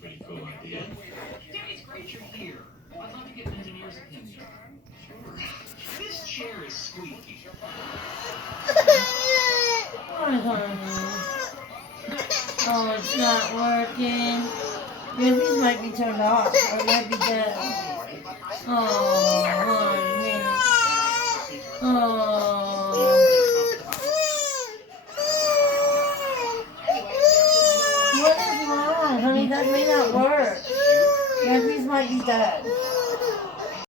pretty cool idea. Danny, it's great you're here. I'd love to get an engineer's opinion. Sure. This chair is squeaky. Oh, it's not working. Maybe these might be turned off, or it might be dead. Oh, honey. Oh. What is wrong? Honey, that may not work. Maybe these might be dead.